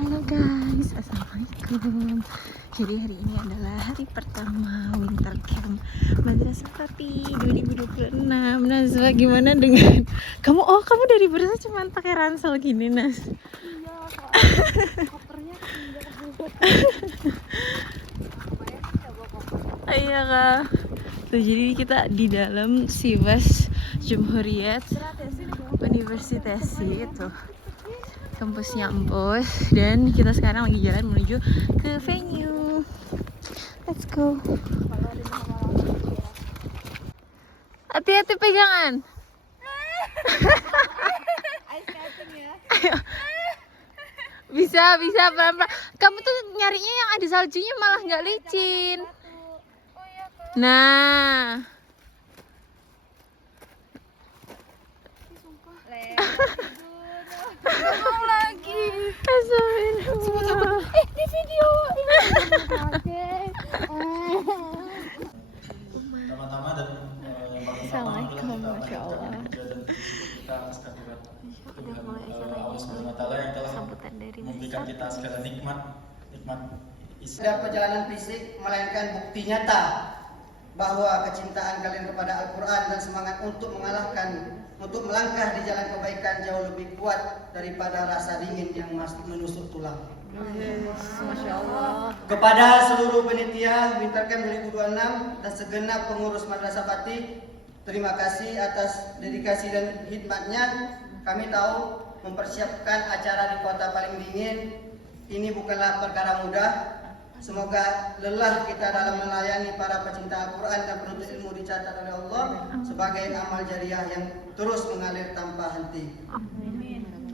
Halo guys, assalamualaikum. Jadi hari ini adalah hari pertama winter camp Madrasah Fatih 2026. Nazwa, gimana dengan kamu? Oh, kamu dari Bursa cuma pakai ransel gini, Nas? Iya, soalnya kopernya Iya kak. Tuh, jadi kita di dalam Sivas Jumhuriyat Universitas itu kampusnya Empus, dan kita sekarang lagi jalan menuju ke venue. Let's go. Hati-hati pegangan. ice skating ya. Bisa pelan-pelan. Kamu tuh nyarinya yang ada saljunya malah nggak licin. Nah. Mau lagi. Astagfirullah. Di video ini. Pertama-tama dan Assalamualaikum, Masya Allah. Kita atas kehadirat Udah mulai acaranya. Allah Subhanahu wa Ta'ala yang telah Sambutan dari memberikan kita segala nikmat Tidak perjalanan fisik, melainkan bukti nyata bahwa kecintaan kalian kepada Al-Quran dan semangat untuk melangkah di jalan kebaikan jauh lebih kuat daripada rasa dingin yang masih menusuk tulang. Masya Allah. Kepada seluruh panitia Winter Camp 2026 dan segenap pengurus Madrasah Fatih, terima kasih atas dedikasi dan khidmatnya. Kami tahu mempersiapkan acara di kota paling dingin ini bukanlah perkara mudah. Semoga lelah kita dalam melayani para pecinta Al-Quran dan penuntut ilmu dicatat oleh Allah sebagai amal jariah yang terus mengalir tanpa henti.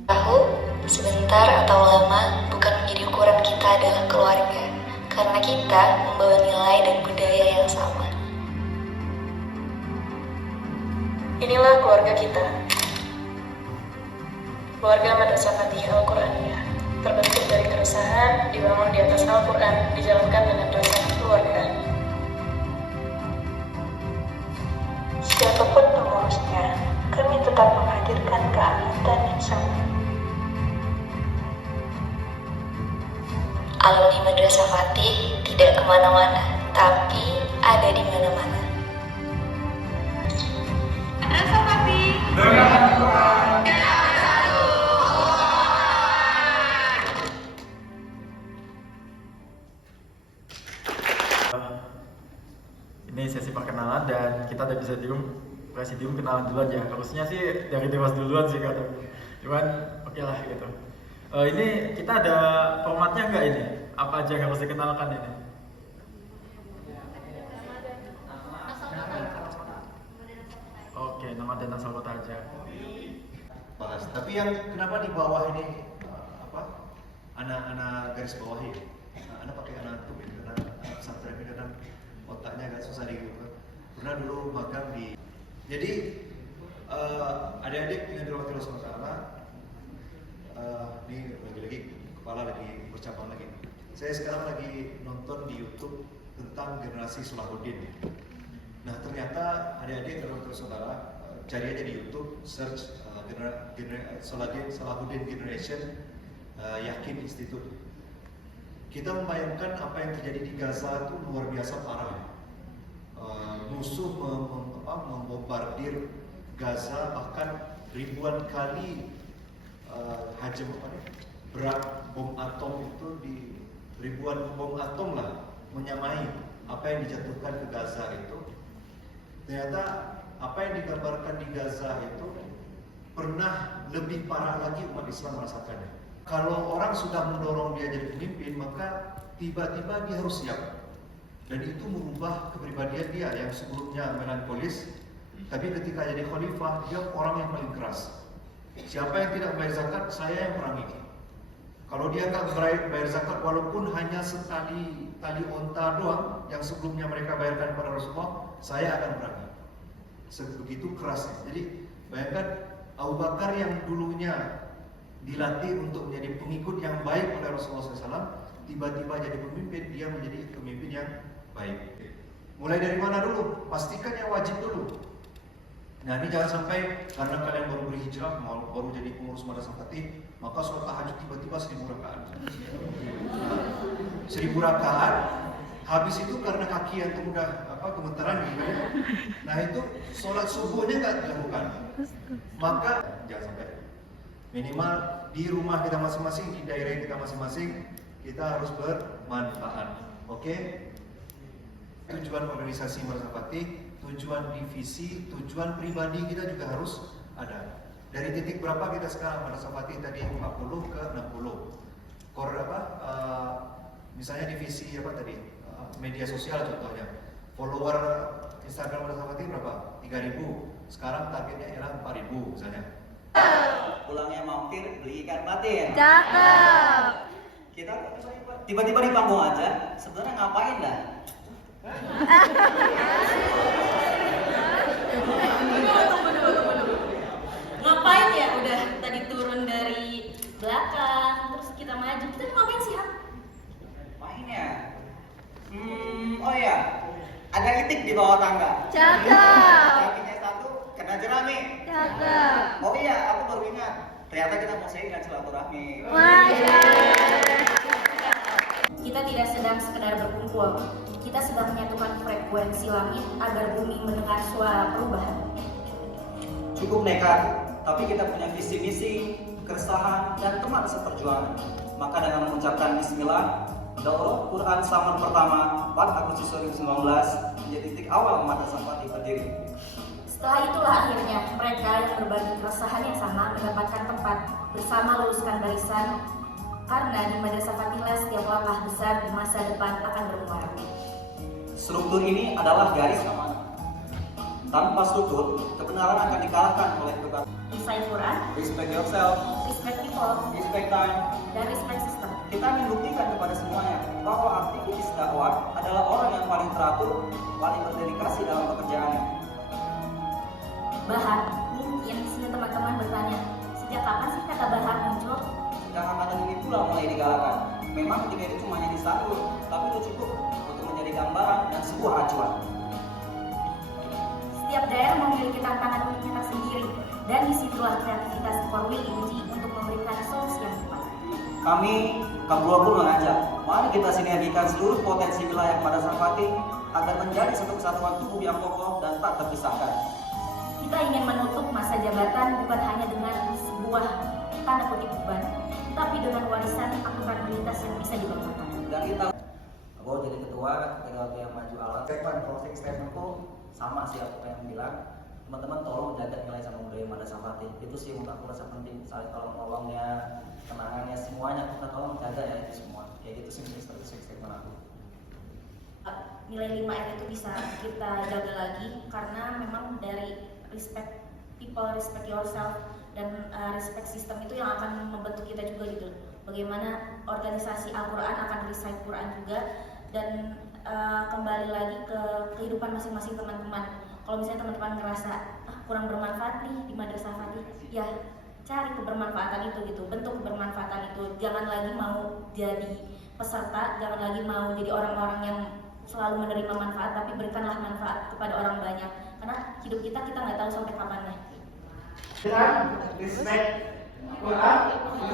Tahu, sebentar atau lama bukan menjadi ukuran kita adalah keluarga, karena kita membawa nilai dan budaya yang sama. Inilah keluarga kita. Keluarga Madrasah Fatih Al-Quraniyah, terbentuk dari keresahan, dibangun di atas Al-Quran, dijalankan dengan rasa kekeluargaan. Siapapun pengurusnya, kami tetap menghadirkan kehangatan yang sama. Alumni Madrasah Fatih tidak kemana-mana, tapi ada di mana-mana. Madrasah Fatih. Ini sesi perkenalan dan kita dari presidium kenalan duluan ya. Harusnya sih dari Dewas duluan sih kata. Cuman oke lah gitu. Ini kita ada formatnya nggak ini? Apa aja yang harus dikenalkan ini? Oke, nama dan asal kota aja. Bahas. Tapi yang kenapa di bawah ini anak-anak garis bawah ini? Anak pakai anak tuh gitu, karena anak pesantren ini kadang otaknya agak susah gitu. Pernah dulu magang di. Jadi adik-adik yang dirahmati Allah SWT, ini lagi kepala lagi bercabang lagi. Saya sekarang lagi nonton di YouTube tentang generasi Salahuddin. Nah ternyata adik-adik yang dirahmati Allah SWT, cari aja di YouTube, search Salahuddin Generation Yakin Institute. Kita membayangkan apa yang terjadi di Gaza itu luar biasa parah. Musuh membombardir Gaza bahkan ribuan kali berat bom atom itu ribuan bom atom lah menyamai apa yang dijatuhkan ke Gaza itu. Ternyata apa yang digambarkan di Gaza itu pernah lebih parah lagi umat Islam merasakannya. Kalau orang sudah mendorong dia jadi pemimpin, maka tiba-tiba dia harus siap. Dan itu merubah kepribadian dia yang sebelumnya melankolis, tapi ketika jadi khalifah, dia orang yang paling keras. Siapa yang tidak bayar zakat, saya yang perangi. Kalau dia nggak bayar zakat, walaupun hanya setali tali onta doang, yang sebelumnya mereka bayarkan kepada Rasulullah, saya akan perangi. Sebegitu kerasnya. Jadi bayangkan Abu Bakar yang dulunya dilatih untuk menjadi pengikut yang baik oleh Rasulullah SAW, tiba-tiba jadi pemimpin, dia menjadi pemimpin yang baik. Mulai dari mana dulu? Pastikan yang wajib dulu. Nah ini jangan sampai karena kalian baru berhijrah, baru jadi pengurus Madrasah Fatih, maka sholat tahajud tiba-tiba 1000 rakaat. 1000 rakaat. Habis itu karena kaki yang udah gemetaran gitu ya. Nah itu sholat subuhnya nggak dilakukan. Maka jangan sampai, minimal di rumah kita masing-masing, di daerah kita masing-masing, kita harus bermanfaat. Oke? Tujuan organisasi Madrasah Fatih, tujuan divisi, tujuan pribadi kita juga harus ada. Dari titik berapa kita sekarang Madrasah Fatih tadi 40 ke 60. Misalnya divisi media sosial contohnya. Follower Instagram Madrasah Fatih berapa? 3.000. Sekarang targetnya ialah 4.000 misalnya. Pulangnya mampir beli ikan patin. Cakep. Kita tiba-tiba di panggung aja. Sebenarnya ngapain dah? Ngapain ya? Udah tadi turun dari belakang, terus kita maju. Kita ngapain sih, Han? Mainnya. Oh iya. Ada itik di bawah tangga. Cakep. Kakinya satu kena jerami. Cakep. Oh iya, aku baru ingat. Ternyata kita mau sharing silaturahmi. Masya Allah. Kita tidak sedang sekedar berkumpul. Kita sedang menyatukan frekuensi langit agar bumi mendengar suara perubahan. Cukup nekat, tapi kita punya visi misi, keresahan, dan teman seperjuangan. Maka dengan mengucapkan Bismillah, Daurah Quran Summer pertama 4 Agustus 2019 menjadi titik awal Madrasah Fatih berdiri. Setelah itulah akhirnya mereka yang berbagi keresahan yang sama mendapatkan tempat bersama luluskan barisan, karena di Madrasah Fatih setiap langkah besar di masa depan akan bermuara. Struktur ini adalah garis amanah. Tanpa struktur, kebenaran akan dikalahkan oleh kebatilan. Recite Quran, Respect yourself, respect people, respect time. dan respect system. Kita ingin buktikan kepada semuanya bahwa aktivitas dakwah adalah orang yang paling teratur, paling berdedikasi dalam pekerjaannya. Bahar, mungkin sini teman-teman bertanya, sejak kapan sih kata bahar muncul? Sejak angkatan ini pula mulai digalakan. Memang ketika itu cuma jadi satu, tapi itu cukup untuk menjadi gambaran dan sebuah acuan. Setiap daerah memiliki tantangan uniknya tersendiri, dan disitulah kreativitas Korwil diuji untuk memberikan solusi yang tepat. Kami, Kabua pun mengajak, mari kita sinergikan seluruh potensi wilayah Madrasah Fatih agar menjadi satu kesatuan tubuh yang kokoh dan tak terpisahkan. Kita ingin menutup masa jabatan bukan hanya dengan sebuah tanda kutip beban, tapi dengan warisan akuntabilitas yang bisa dibanggakan. Dan kita, aku jadi ketua ketika waktu yang maju alat. Closing statementku sama sih aku pengen bilang, teman-teman tolong jaga nilai sama budaya Madrasah Fatih. Itu sih menurut aku rasa penting, saling tolong menolongnya, kenangannya, semuanya kita tolong jaga ya itu semua. Kayak gitu sih closing statement aku. Nilai 5R itu bisa kita jaga lagi karena memang dari respect people, respect yourself, dan respect system itu yang akan membentuk kita juga gitu. Bagaimana organisasi Al-Quran akan recite Quran juga, dan kembali lagi ke kehidupan masing-masing teman-teman. Kalau misalnya teman-teman ngerasa kurang bermanfaat nih di Madrasah Fatih, ya cari kebermanfaatan itu gitu, bentuk kebermanfaatan itu. Jangan lagi mau jadi peserta, jangan lagi mau jadi orang-orang yang selalu menerima manfaat, tapi berikanlah manfaat kepada orang banyak. Karena hidup kita nggak tahu sampai kapannya. Respect Quran,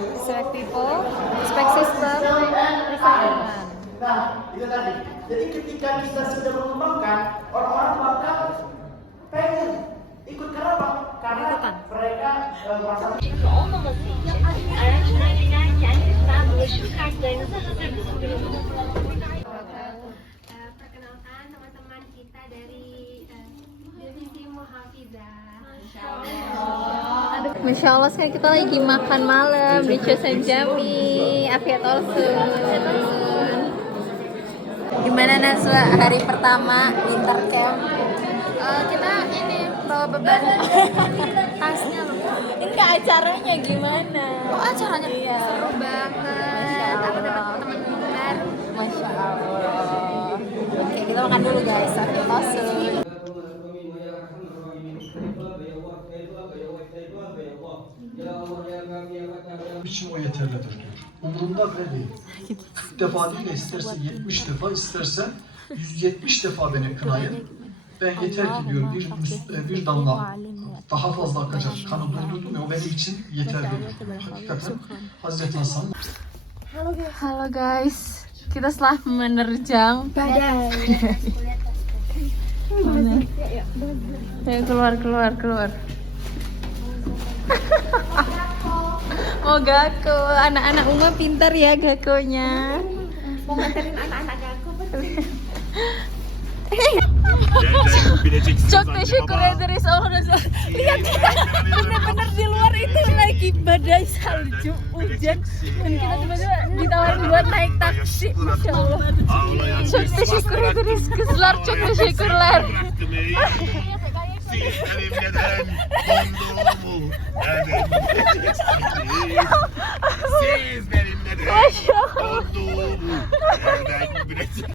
Respect people, respect system, respect lingkungan. Nah, itu tadi. Jadi ketika kita sudah mengembangkan, orang-orang bakal pengen ikut kenapa? Karena mereka merasa Perkenalkan teman-teman kita dari divisi Muhafizah. Masya Allah, sekarang kita lagi makan malam di Chosen Jami, Afiat Olsun. Gimana Naswa hari pertama winter camp? Kita ini bawa beban tasnya loh. Enggak, acaranya gimana? Oh acaranya? Iya. Seru banget. Aku dapat teman baru. Masya Allah. Oke, kita makan dulu guys. Afiat Olsun. için o yeterlidir diyor. Umurunda bile değil. Bir defa değil de istersen 70 defa, istersen 170 defa beni kınayın. Ben yeter ki diyor bir damla daha fazla akacak kanı durdurdum ya, o benim için yeterli diyor. Hakikaten Hazreti Hasan. Halo guys, Kita setelah menerjang Badai. mana? Ayo keluar. Oh Gako, anak-anak Uma pintar ya Gakonya. Mau nganterin anak-anak aku betul. Cok syukur dari seorang lihat bener-bener di luar itu lagi badai salju hujan dan kita tiba-tiba ditawarin buat naik taksi. Masya Allah. Cok syukur dari keselar cok syukur lar. Masya Allah.